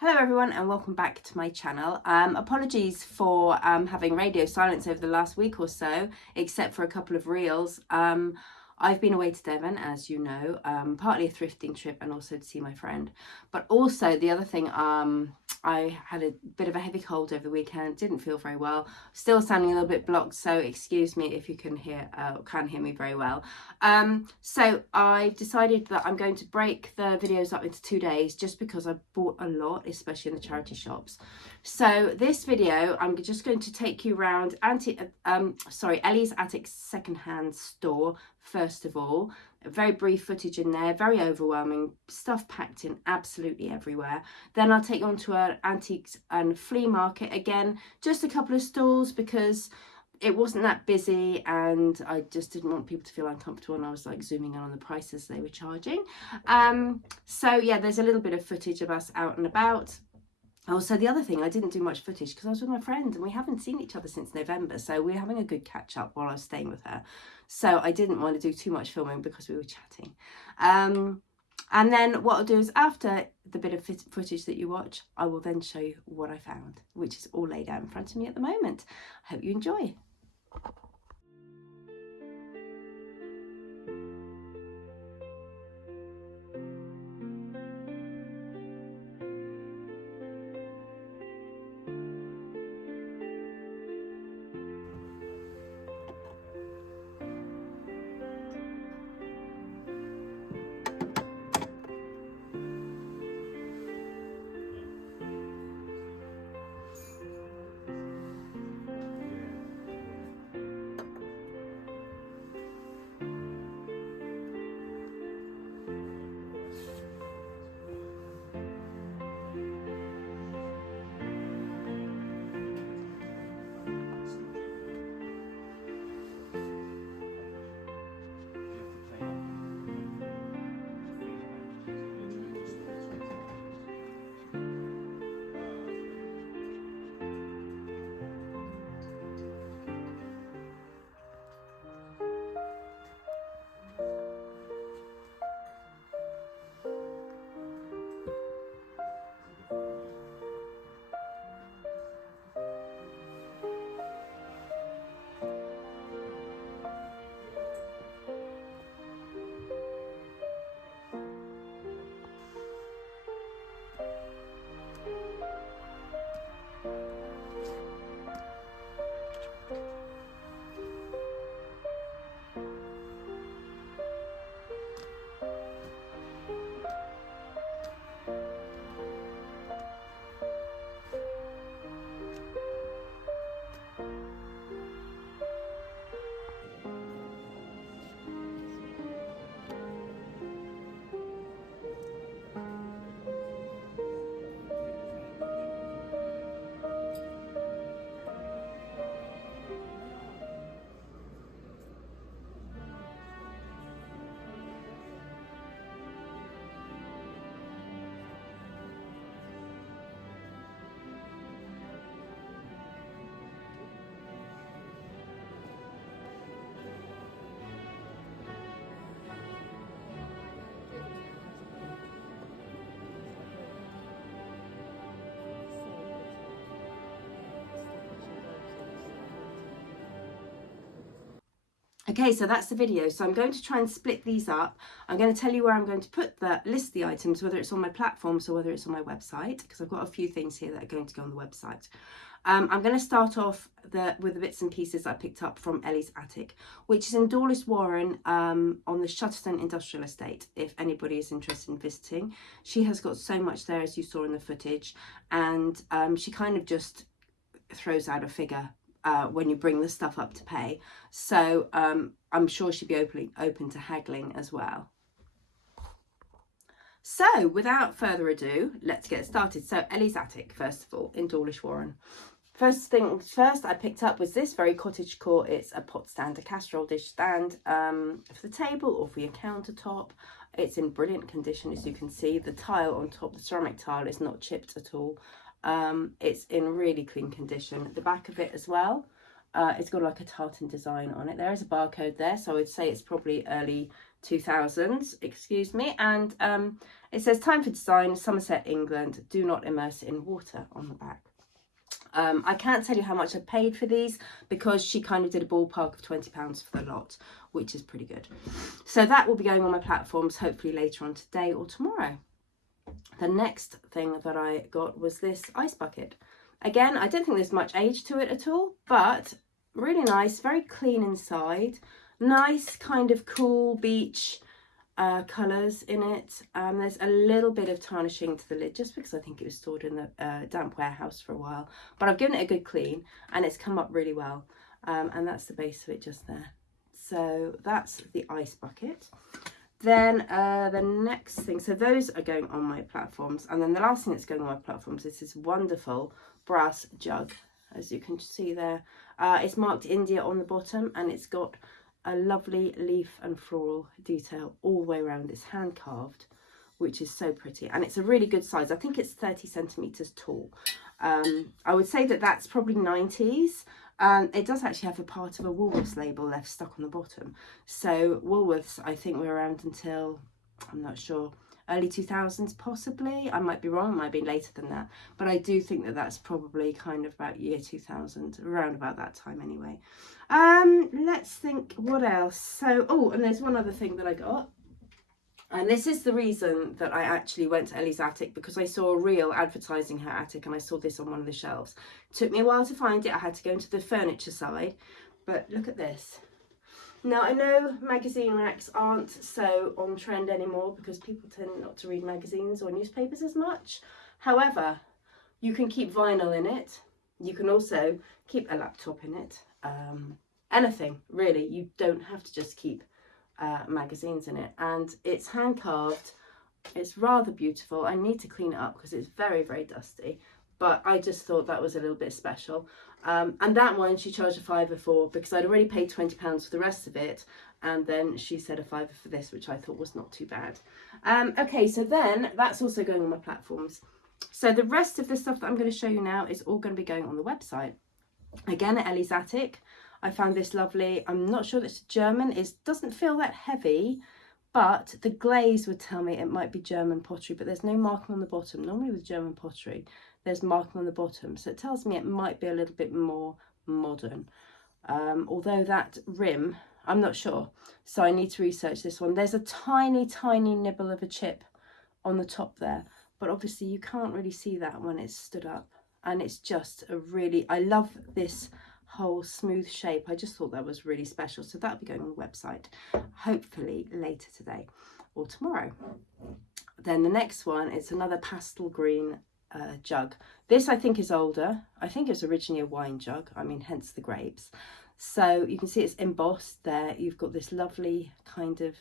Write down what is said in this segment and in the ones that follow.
Hello everyone and welcome back to my channel. Apologies for having radio silence over the last week or so, except for a couple of reels. I've been away to Devon, as you know, partly a thrifting trip and also to see my friend. But also the other thing, I had a bit of a heavy cold over the weekend, didn't feel very well, still sounding a little bit blocked, so excuse me if you can't hear me very well. So I've decided that I'm going to break the videos up into 2 days just because I bought a lot, especially in the charity shops. So this video, I'm just going to take you around Ellie's Attic secondhand store. First of all, very brief footage in there, very overwhelming, stuff packed in absolutely everywhere. Then I'll take you on to an antiques and flea market. Again, just a couple of stalls because it wasn't that busy and I just didn't want people to feel uncomfortable, and I was like zooming in on the prices they were charging. So yeah, there's a little bit of footage of us out and about. Also, the other thing, I didn't do much footage because I was with my friend and we haven't seen each other since November. So we're having a good catch up while I was staying with her. So I didn't want to do too much filming because we were chatting. And then what I'll do is after the bit of footage that you watch, I will then show you what I found, which is all laid out in front of me at the moment. I hope you enjoy. Okay, so that's the video. So I'm going to try and split these up. I'm going to tell you where I'm going to list the items, whether it's on my platforms or whether it's on my website, because I've got a few things here that are going to go on the website. I'm going to start off with the bits and pieces I picked up from Ellie's Attic, which is in Dawlish Warren on the Shutterstown Industrial Estate, if anybody is interested in visiting. She has got so much there, as you saw in the footage, and she kind of just throws out a figure when you bring the stuff up to pay. So I'm sure she'd be open to haggling as well. So without further ado, let's get started. So Ellie's Attic, first of all, in Dawlish Warren. First things first, I picked up was this very cottagecore. It's a pot stand, a casserole dish stand for the table or for your countertop. It's in brilliant condition, as you can see. The tile on top, the ceramic tile, is not chipped at all. It's in really clean condition. The back of it as well, It's got like a tartan design on it. There is a barcode there, so I would say it's probably early 2000s, excuse me. And it says time for design, Somerset, England, do not immerse in water on the back. I can't tell you how much I paid for these because she kind of did a ballpark of £20 for the lot, which is pretty good. So that will be going on my platforms hopefully later on today or tomorrow. The next thing that I got was this ice bucket. Again, I don't think there's much age to it at all, but really nice, very clean inside. Nice kind of cool beach colours in it. There's a little bit of tarnishing to the lid just because I think it was stored in the damp warehouse for a while. But I've given it a good clean and it's come up really well. And that's the base of it just there. So that's the ice bucket. Then the next thing, so those are going on my platforms. And then the last thing that's going on my platforms is this wonderful brass jug. As you can see there, it's marked India on the bottom and it's got a lovely leaf and floral detail all the way around. It's hand carved, which is so pretty, and it's a really good size. I think it's 30 centimeters tall. I would say that that's probably 90s. It does actually have a part of a Woolworths label left stuck on the bottom. So Woolworths, I think, we're around until, I'm not sure, early 2000s possibly. I might be wrong, it might be later than that, but I do think that that's probably kind of about year 2000, around about that time anyway. Let's think what else. So, oh, and there's one other thing that I got. And this is the reason that I actually went to Ellie's attic, because I saw a reel advertising her attic and I saw this on one of the shelves. It took me a while to find it. I had to go into the furniture side, but look at this. Now, I know magazine racks aren't so on trend anymore because people tend not to read magazines or newspapers as much. However, you can keep vinyl in it. You can also keep a laptop in it. Anything, really. You don't have to just keep magazines in it. And it's hand carved. It's rather beautiful. I need to clean it up because it's very, very dusty. But I just thought that was a little bit special. And that one she charged a £5 for because I'd already paid £20 for the rest of it. And then she said a £5 for this, which I thought was not too bad. Okay, so then that's also going on my platforms. So the rest of the stuff that I'm going to show you now is all going to be going on the website. Again, at Ellie's attic, I found this lovely, I'm not sure that it's German, it doesn't feel that heavy, but the glaze would tell me it might be German pottery, but there's no marking on the bottom. Normally with German pottery, there's marking on the bottom, so it tells me it might be a little bit more modern. Although that rim, I'm not sure, so I need to research this one. There's a tiny, tiny nibble of a chip on the top there, but obviously you can't really see that when it's stood up. And it's just a really, I love this whole smooth shape. I just thought that was really special. So that'll be going on the website, hopefully later today or tomorrow. Then the next one, it's another pastel green jug. This I think is older. I think it's originally a wine jug. I mean, hence the grapes. So you can see it's embossed there. You've got this lovely kind of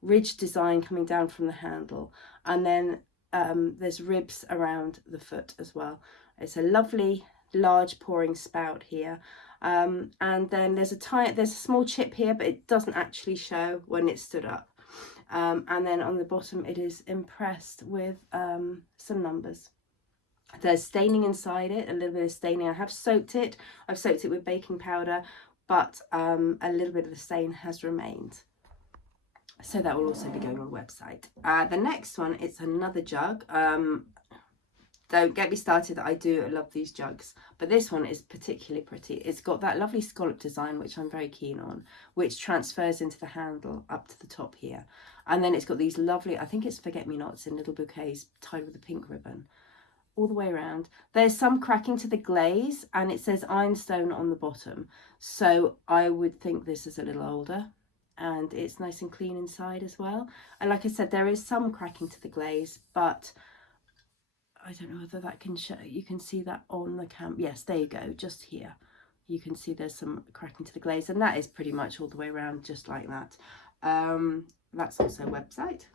ridge design coming down from the handle. And then there's ribs around the foot as well. It's a lovely large pouring spout here, and then there's a small chip here, but it doesn't actually show when it's stood up. And then on the bottom it is impressed with some numbers. There's staining inside it, a little bit of staining. I have soaked it. I've soaked it with baking powder, but a little bit of the stain has remained. So that will also be going on the website. The next one, it's another jug. Don't get me started, I do love these jugs. But this one is particularly pretty. It's got that lovely scallop design, which I'm very keen on, which transfers into the handle up to the top here. And then it's got these lovely, I think it's forget-me-nots in little bouquets tied with a pink ribbon all the way around. There's some cracking to the glaze and it says ironstone on the bottom. So I would think this is a little older. And it's nice and clean inside as well. And like I said, there is some cracking to the glaze, but I don't know whether that can show. You can see that on the cam. Yes, there you go, just here. You can see there's some cracking to the glaze, and that is pretty much all the way around, just like that. That's also a website.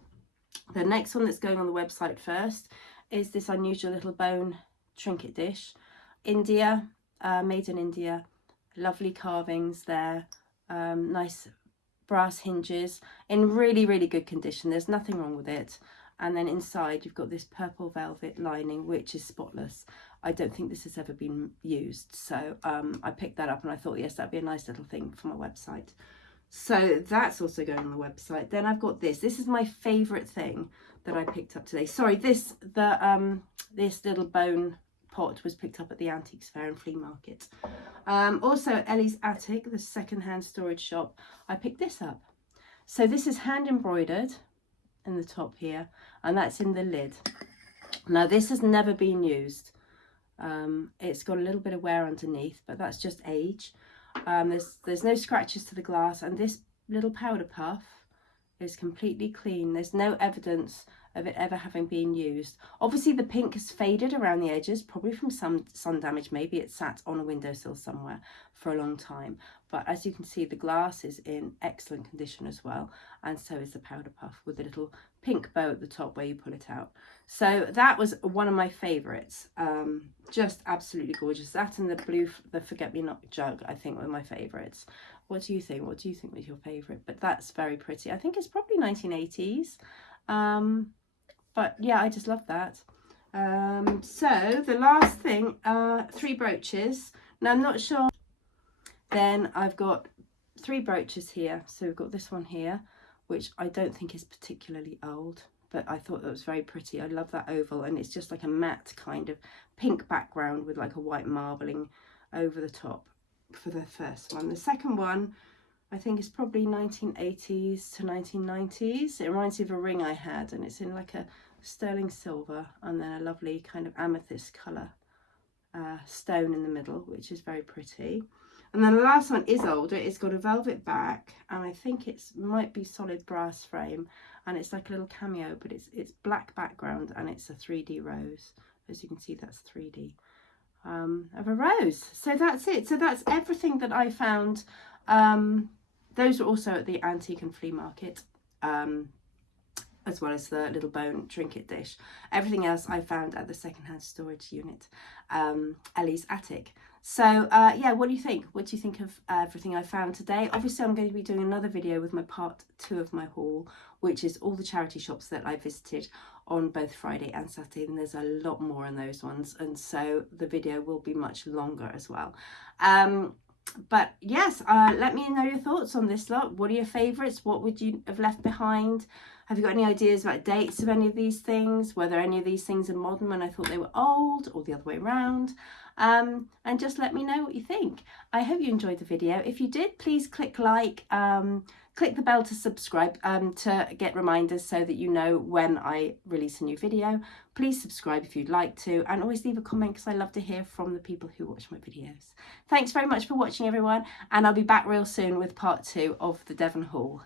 The next one that's going on the website first is this unusual little bone trinket dish. India, made in India. Lovely carvings there. Nice brass hinges in really, really good condition. There's nothing wrong with it. And then inside you've got this purple velvet lining, which is spotless. I don't think this has ever been used. So I picked that up and I thought, yes, that'd be a nice little thing for my website. So that's also going on the website. Then I've got this. This is my favourite thing that I picked up today. Sorry, this little bone pot was picked up at the Antiques Fair and Flea Market. Also Ellie's Attic, the second-hand storage shop. I picked this up. So this is hand embroidered in the top here, and that's in the lid. Now this has never been used. It's got a little bit of wear underneath, but that's just age. There's no scratches to the glass, and this little powder puff is completely clean. There's no evidence of it ever having been used. Obviously the pink has faded around the edges, probably from some sun damage. Maybe it sat on a windowsill somewhere for a long time, but as you can see, the glass is in excellent condition as well, and so is the powder puff with a little pink bow at the top where you pull it out. So that was one of my favorites. Just absolutely gorgeous. That and the forget-me-not jug, I think, were my favorites. What do you think? What do you think was your favorite? But that's very pretty. I think it's probably 1980s. But yeah, I just love that. So the last thing, 3 brooches. Now I'm not sure. Then I've got 3 brooches here. So we've got this one here, which I don't think is particularly old, but I thought that was very pretty. I love that oval, and it's just like a matte kind of pink background with like a white marbling over the top for the first one. The second one, I think, is probably 1980s to 1990s. It reminds me of a ring I had, and it's in like a sterling silver and then a lovely kind of amethyst colour stone in the middle, which is very pretty. And then the last one is older. It's got a velvet back, and I think it might be solid brass frame, and it's like a little cameo, but it's black background, and it's a 3D rose. As you can see, that's 3D of a rose. So that's it. So that's everything that I found. Those are also at the Antique and Flea Market, as well as the little bone trinket dish. Everything else I found at the secondhand storage unit, Ellie's Attic. So yeah, what do you think? What do you think of everything I found today? Obviously I'm going to be doing another video with my part 2 of my haul, which is all the charity shops that I visited on both Friday and Saturday, and there's a lot more in those ones, and so the video will be much longer as well. But yes, let me know your thoughts on this lot. What are your favourites? What would you have left behind? Have you got any ideas about dates of any of these things? Whether any of these things are modern when I thought they were old, or the other way around? And just let me know what you think. I hope you enjoyed the video. If you did, please click like, click the bell to subscribe to get reminders so that you know when I release a new video. Please subscribe if you'd like to, and always leave a comment because I love to hear from the people who watch my videos. Thanks very much for watching, everyone, and I'll be back real soon with part 2 of the Devon haul.